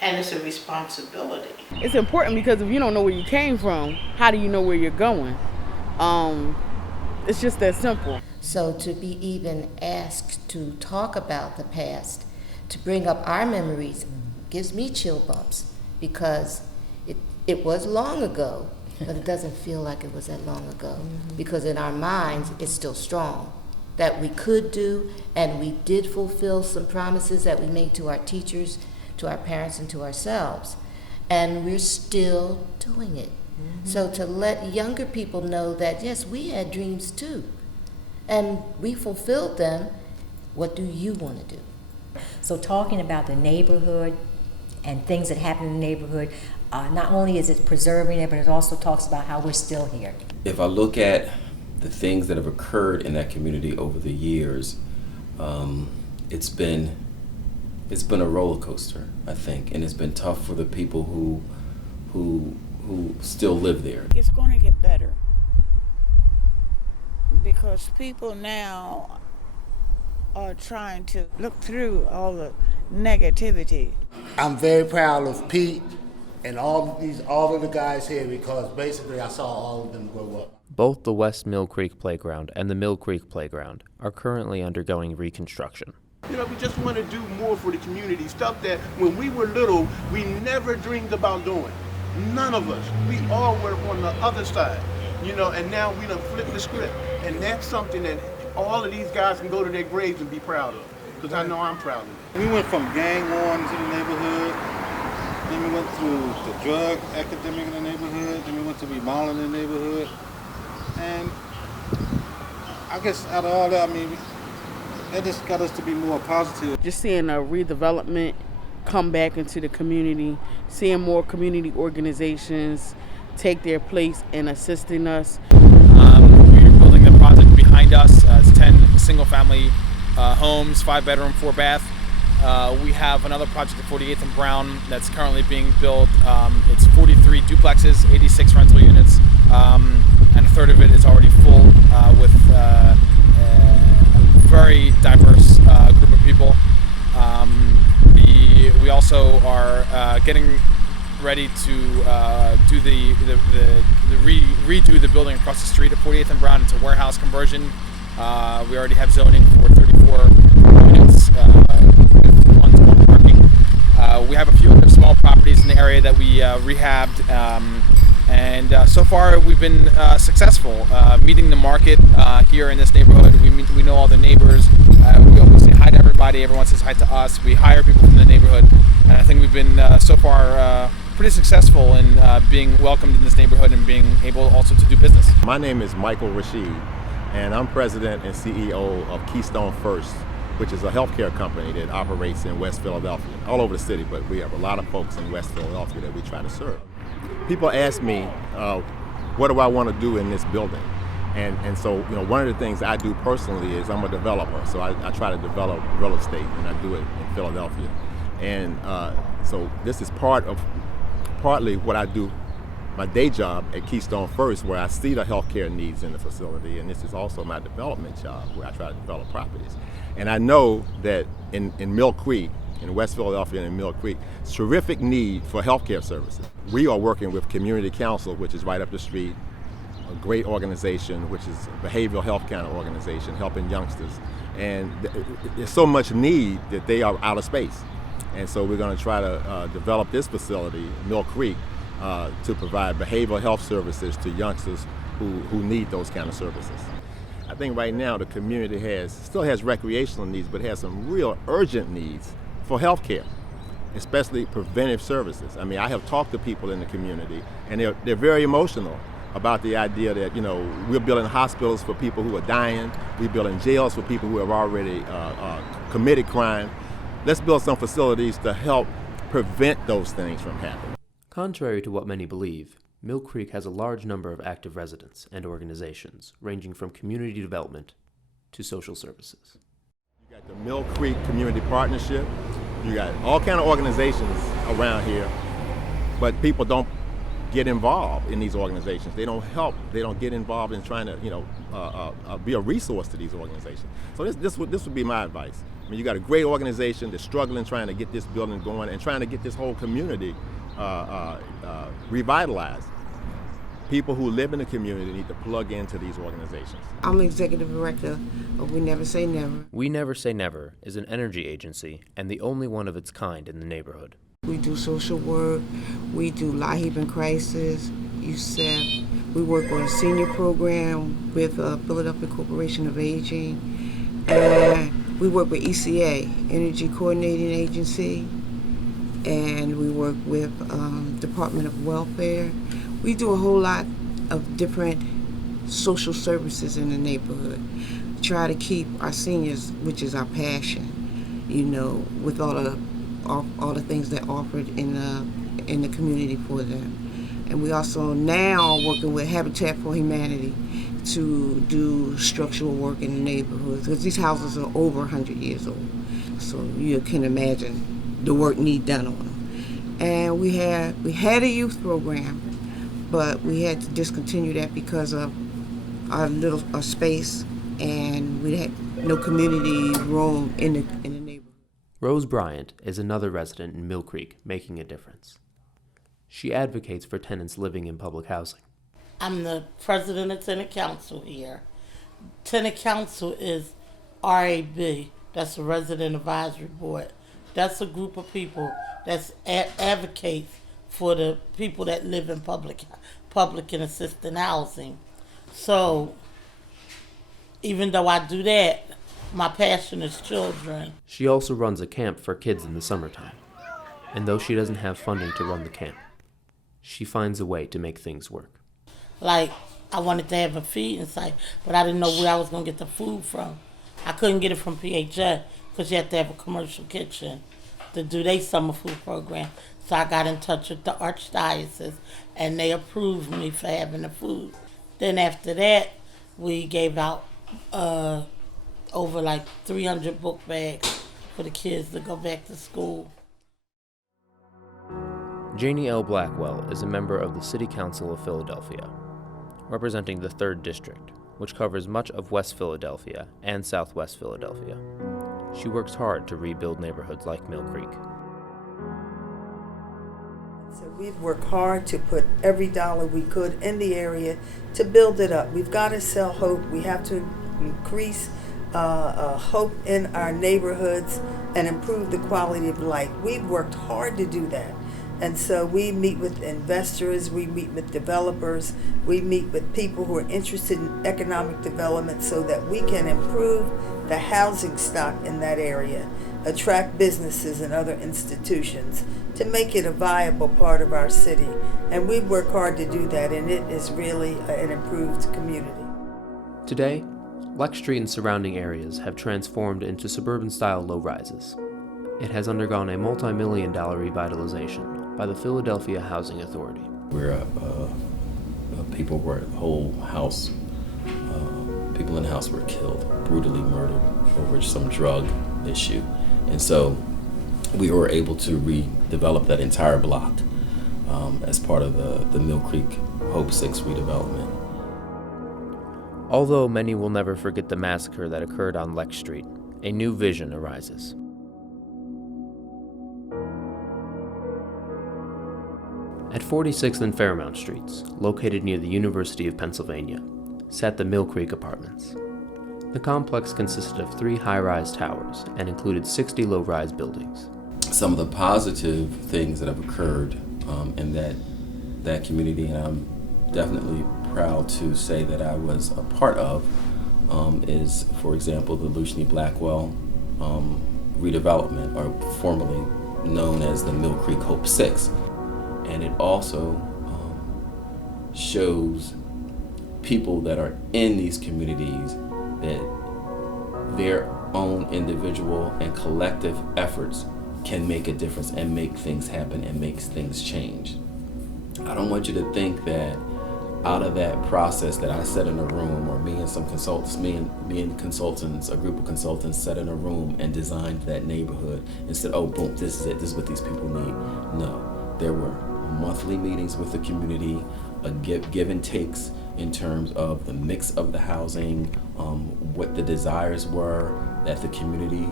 and it's a responsibility. It's important, because if you don't know where you came from, how do you know where you're going? It's just that simple. So to be even asked to talk about the past, to bring up our memories, gives me chill bumps, because it was long ago, but it doesn't feel like it was that long ago, because in our minds it's still strong, that we could do, and we did fulfill some promises that we made to our teachers, to our parents, and to ourselves, and we're still doing it. So to let younger people know that yes, we had dreams too, and we fulfilled them. What do you want to do? So talking about the neighborhood and things that happen in the neighborhood, not only is it preserving it, but it also talks about how we're still here. If I look at the things that have occurred in that community over the years, it's been a roller coaster, I think, and it's been tough for the people who still live there. It's going to get better, because people now are trying to look through all the negativity. I'm very proud of Pete and all of the guys here, because basically I saw all of them grow up. Both the West Mill Creek Playground and the Mill Creek Playground are currently undergoing reconstruction. We just want to do more for the community, stuff that when we were little, we never dreamed about doing. None of us. We all were on the other side. you know, and now we done flipped the script. And that's something that all of these guys can go to their graves and be proud of, because I know I'm proud of it. We went from gang war into the neighborhood, then we went through the drug epidemic in the neighborhood, then we went to remodeling the neighborhood, and I guess out of all that, I mean, that just got us to be more positive. Just seeing a redevelopment come back into the community, seeing more community organizations take their place in assisting us. We're building the project behind us. It's 10 single-family homes, 5-bedroom, 4-bath. We have another project at 48th and Brown that's currently being built. It's 43 duplexes, 86 rental units, and a third of it is already full with a very diverse group of people. We also are getting ready to redo the building across the street at 48th and Brown. It's a warehouse conversion. We already have zoning for 34 units with one-to-one parking. We have a few other small properties in the area that we rehabbed, and so far we've been successful meeting the market here in this neighborhood. We know all the neighbors. We always say hi to everybody. Everyone says hi to us. We hire people from the neighborhood, and I think we've been so far pretty successful in being welcomed in this neighborhood and being able also to do business. My name is Michael Rashid, and I'm president and CEO of Keystone First, which is a healthcare company that operates in West Philadelphia, all over the city, but we have a lot of folks in West Philadelphia that we try to serve. People ask me, what do I want to do in this building? And so, you know, one of the things I do personally is I'm a developer, so I try to develop real estate, and I do it in Philadelphia. And so this is partly what I do, my day job at Keystone First, where I see the healthcare needs in the facility, and this is also my development job, where I try to develop properties. And I know that in Mill Creek, in West Philadelphia and in Mill Creek, it's terrific need for healthcare services. We are working with Community Council, which is right up the street, a great organization, which is a behavioral health kind of organization, helping youngsters. And there's so much need that they are out of space. And so we're going to try to develop this facility, Mill Creek, to provide behavioral health services to youngsters who need those kind of services. I think right now the community still has recreational needs, but has some real urgent needs for health care, especially preventive services. I mean, I have talked to people in the community, and they're very emotional about the idea that, you know, we're building hospitals for people who are dying, we're building jails for people who have already committed crime. Let's build some facilities to help prevent those things from happening. Contrary to what many believe, Mill Creek has a large number of active residents and organizations, ranging from community development to social services. You got the Mill Creek Community Partnership. You got all kind of organizations around here, but people don't get involved in these organizations. They don't help. They don't get involved in trying to, you know, be a resource to these organizations. So this would be my advice. I mean, you got a great organization that's struggling trying to get this building going and trying to get this whole community revitalized. People who live in the community need to plug into these organizations. I'm executive director of We Never Say Never. We Never Say Never is an energy agency and the only one of its kind in the neighborhood. We do social work, we do life-saving crisis, USEP. We work on a senior program with Philadelphia Corporation of Aging. And we work with ECA, Energy Coordinating Agency. And we work with Department of Welfare. We do a whole lot of different social services in the neighborhood. Try to keep our seniors, which is our passion, you know, with all the things that are offered in the community for them. And we also now working with Habitat for Humanity to do structural work in the neighborhoods, because these houses are over 100 years old. So you can imagine the work need done on them. And we had a youth program, but we had to discontinue that because of our space, and we had no community room in the neighborhood. Rose Bryant is another resident in Mill Creek making a difference. She advocates for tenants living in public housing. I'm the president of Tenant Council here. Tenant Council is RAB, that's a Resident Advisory Board. That's a group of people that advocates for the people that live in public and assisted housing. So even though I do that, my passion is children. She also runs a camp for kids in the summertime. And though she doesn't have funding to run the camp, she finds a way to make things work. Like, I wanted to have a feeding site, but I didn't know where I was going to get the food from. I couldn't get it from PHS because you have to have a commercial kitchen to do their summer food program. So I got in touch with the Archdiocese, and they approved me for having the food. Then after that, we gave out over like 300 book bags for the kids to go back to school. Janie L. Blackwell is a member of the City Council of Philadelphia, representing the 3rd District, which covers much of West Philadelphia and Southwest Philadelphia. She works hard to rebuild neighborhoods like Mill Creek. So we've worked hard to put every dollar we could in the area to build it up. We've got to sell hope. We have to increase hope in our neighborhoods and improve the quality of life. We've worked hard to do that. And so we meet with investors, we meet with developers, we meet with people who are interested in economic development so that we can improve the housing stock in that area, attract businesses and other institutions to make it a viable part of our city. And we work hard to do that, and it is really an improved community. Today, Lex Street and surrounding areas have transformed into suburban-style low-rises. It has undergone a multi-million-dollar revitalization by the Philadelphia Housing Authority. Where people were whole house, people in the house were killed, brutally murdered over some drug issue. And so we were able to redevelop that entire block as part of the Mill Creek Hope 6 redevelopment. Although many will never forget the massacre that occurred on Lex Street, a new vision arises. At 46th and Fairmount Streets, located near the University of Pennsylvania, sat the Mill Creek Apartments. The complex consisted of 3 high-rise towers and included 60 low-rise buildings. Some of the positive things that have occurred in that community, and I'm definitely proud to say that I was a part of, is, for example, the Luciany Blackwell redevelopment, or formerly known as the Mill Creek Hope 6. And it also shows people that are in these communities that their own individual and collective efforts can make a difference and make things happen and make things change. I don't want you to think that out of that process that I sat in a room, or me and some consultants, me and consultants, a group of consultants sat in a room and designed that neighborhood and said, oh, boom, this is it, this is what these people need. No, there were monthly meetings with the community, a give and takes in terms of the mix of the housing, what the desires were that the community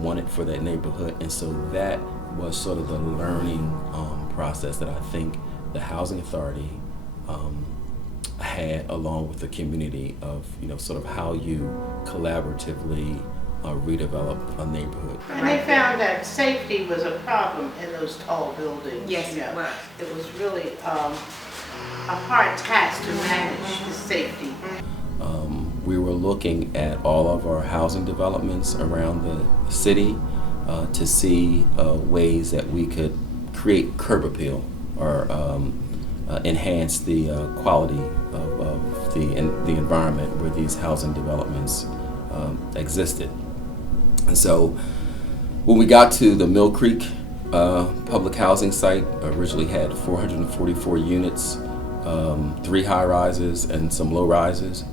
wanted for that neighborhood. And so that was sort of the learning process that I think the Housing Authority had along with the community of, sort of how you collaboratively redevelop a neighborhood. And they found that safety was a problem in those tall buildings. Yes, it was. It was really a hard task to manage the safety. We were looking at all of our housing developments around the city to see ways that we could create curb appeal or enhance the quality of the environment where these housing developments existed. And so when we got to the Mill Creek public housing site, originally had 444 units, 3 high rises and some low rises.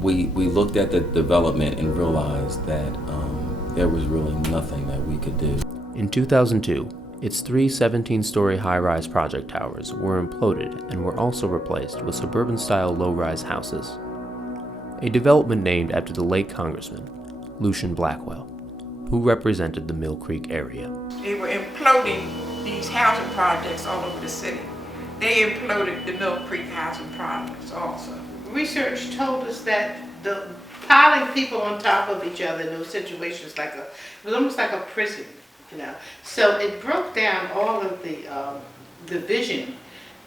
We looked at the development and realized that there was really nothing that we could do. In 2002, its 3 17-story high-rise project towers were imploded and were also replaced with suburban-style low-rise houses. A development named after the late Congressman, Luciany Blackwell, who represented the Mill Creek area. They were imploding these housing projects all over the city. They imploded the Mill Creek housing projects also. Research told us that the piling people on top of each other in those situations it was almost like a prison, So it broke down all of the vision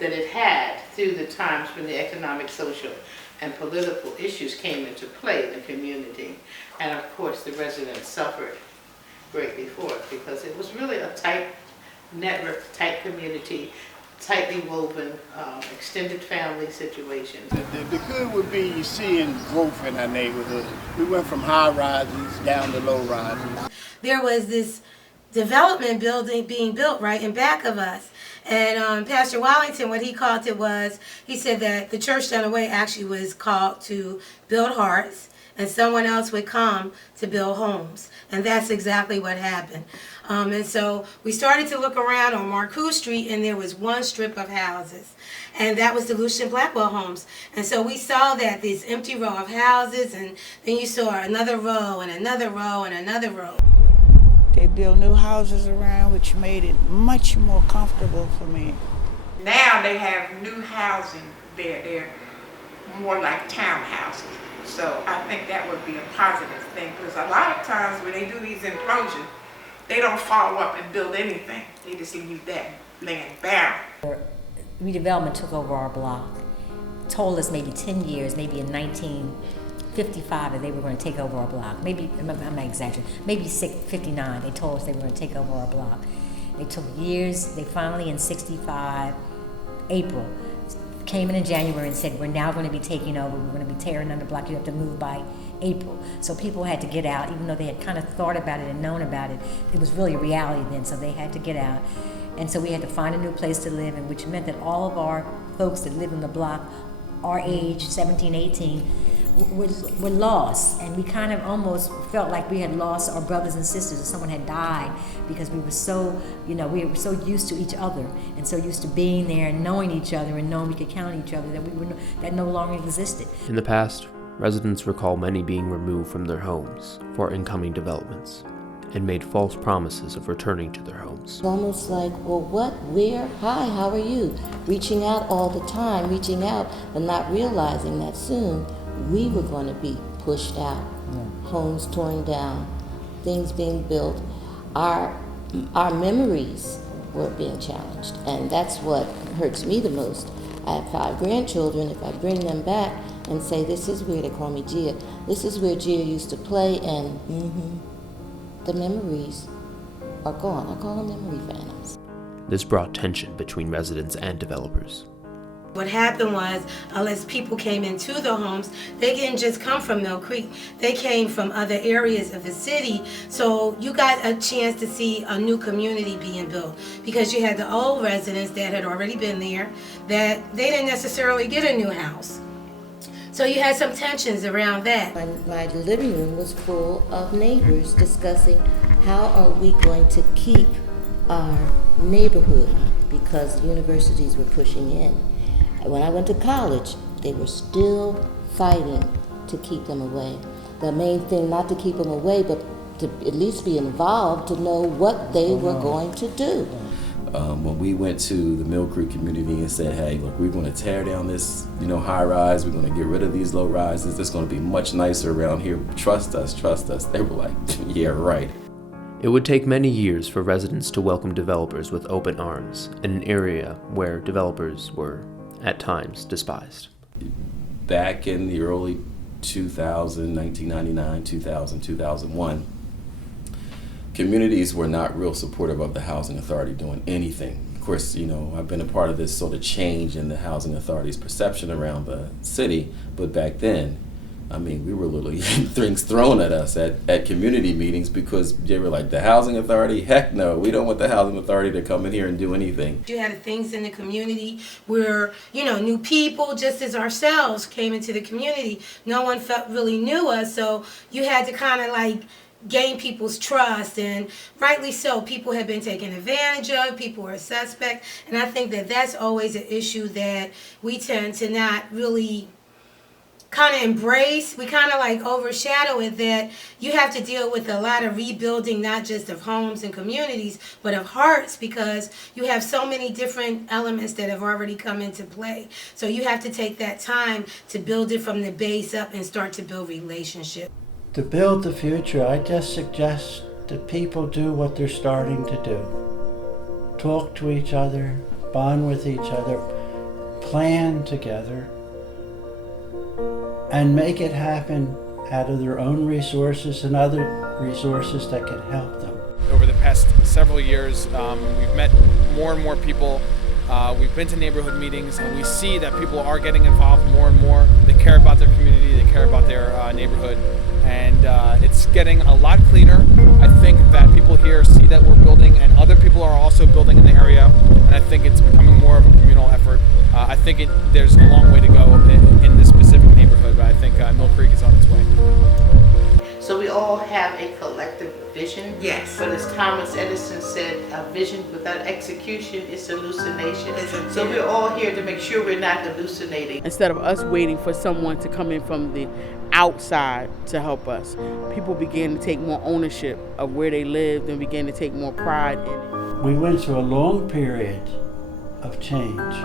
that it had through the times when the economic, social, and political issues came into play in the community. And of course, the residents suffered greatly for it because it was really a tight network, tight community, tightly woven, extended family situation. The good would be seeing growth in our neighborhood. We went from high rises down to low rises. There was this development building being built right in back of us. And Pastor Wallington, what he called it was, he said that the church down the way actually was called to build hearts, and someone else would come to build homes. And that's exactly what happened. And so we started to look around on Marcoux Street, and there was one strip of houses. And that was the Lucian Blackwell homes. And so we saw that this empty row of houses, and then you saw another row, and another row, and another row. They built new houses around, which made it much more comfortable for me. Now they have new housing there. They're more like townhouses. So I think that would be a positive thing, because a lot of times when they do these implosions, they don't follow up and build anything. They just leave that land barren. Redevelopment took over our block, told us maybe 10 years, maybe in 1955, that they were going to take over our block. Maybe, I'm not exaggerating, maybe 59, they told us they were going to take over our block. It took years. They finally, in 65, April, came in January and said, we're now going to be taking over, we're going to be tearing down the block, you have to move by April. So people had to get out, even though they had kind of thought about it and known about it. It was really a reality then, so they had to get out. And so we had to find a new place to live, and which meant that all of our folks that lived in the block, our age, 17, 18, were lost. And we kind of almost felt like we had lost our brothers and sisters, or someone had died, because we were so, we were so used to each other, and so used to being there and knowing each other and knowing we could count on each other, that no longer existed. In the past, residents recall many being removed from their homes for incoming developments and made false promises of returning to their homes. It's almost like, well, what, where, hi, how are you? Reaching out all the time, reaching out, but not realizing that soon we were going to be pushed out. Homes torn down, things being built. Our memories were being challenged, and that's what hurts me the most. I have 5 grandchildren. If I bring them back and say, this is where they call me Gia, this is where Gia used to play, and the memories are gone. I call them memory phantoms. This brought tension between residents and developers. What happened was, as people came into the homes, they didn't just come from Mill Creek. They came from other areas of the city. So you got a chance to see a new community being built, because you had the old residents that had already been there, that they didn't necessarily get a new house. So you had some tensions around that. My living room was full of neighbors discussing how are we going to keep our neighborhood, because universities were pushing in. When I went to college, they were still fighting to keep them away. The main thing, not to keep them away, but to at least be involved, to know what they were going to do. When we went to the Mill Creek community and said, hey, look, we're going to tear down this, high rise, we're going to get rid of these low rises, it's going to be much nicer around here, trust us, they were like, yeah, right. It would take many years for residents to welcome developers with open arms in an area where developers were, at times, despised. Back in the early 2000, 1999, 2000, 2001, communities were not real supportive of the Housing Authority doing anything. Of course, I've been a part of this sort of change in the Housing Authority's perception around the city, but back then, we were literally things thrown at us at community meetings, because they were like, the Housing Authority? Heck no, we don't want the Housing Authority to come in here and do anything. You had things in the community where, new people, just as ourselves, came into the community. No one really knew us, so you had to kind of gain people's trust, and rightly so. People have been taken advantage of, people are suspect, and I think that that's always an issue that we tend to not really kind of embrace. We kind of overshadow it, that you have to deal with a lot of rebuilding, not just of homes and communities, but of hearts, because you have so many different elements that have already come into play. So you have to take that time to build it from the base up and start to build relationships. To build the future, I just suggest that people do what they're starting to do. Talk to each other, bond with each other, plan together and make it happen out of their own resources and other resources that can help them. Over the past several years, we've met more and more people. We've been to neighborhood meetings, and we see that people are getting involved more and more. They care about their community, they care about their neighborhood, and it's getting a lot cleaner. I think that people here see that we're building, and other people are also building in the area, and I think it's becoming more of a communal effort. I think there's a long way to go in this specific neighborhood, but I think Mill Creek is on its way. So we all have a collective vision. Yes. But as Thomas Edison said, a vision without execution is hallucination. So we're all here to make sure we're not hallucinating. Instead of us waiting for someone to come in from the outside to help us, people began to take more ownership of where they lived and began to take more pride in it. We went through a long period of change,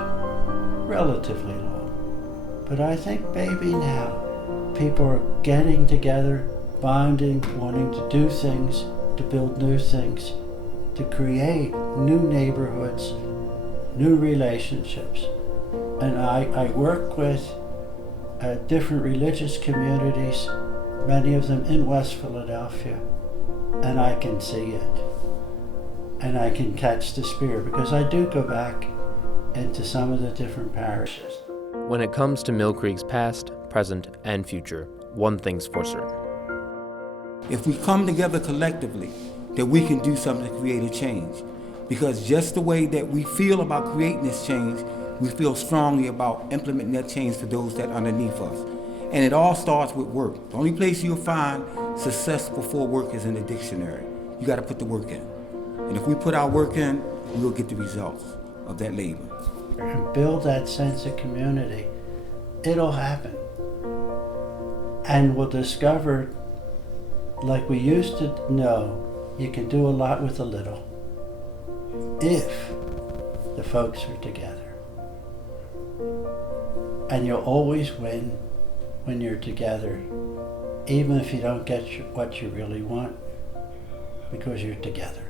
relatively long. But I think maybe now people are getting together, bonding, wanting to do things, to build new things, to create new neighborhoods, new relationships. And I work with different religious communities, many of them in West Philadelphia, and I can see it. And I can catch the spirit, because I do go back into some of the different parishes. When it comes to Mill Creek's past, present, and future, one thing's for certain. If we come together collectively, that we can do something to create a change. Because just the way that we feel about creating this change, we feel strongly about implementing that change to those that are underneath us. And it all starts with work. The only place you'll find success before work is in the dictionary. You got to put the work in. And if we put our work in, we'll get the results of that labor. And build that sense of community. It'll happen. And we'll discover, like we used to know, you can do a lot with a little if the folks are together. And you'll always win when you're together, even if you don't get what you really want, because you're together.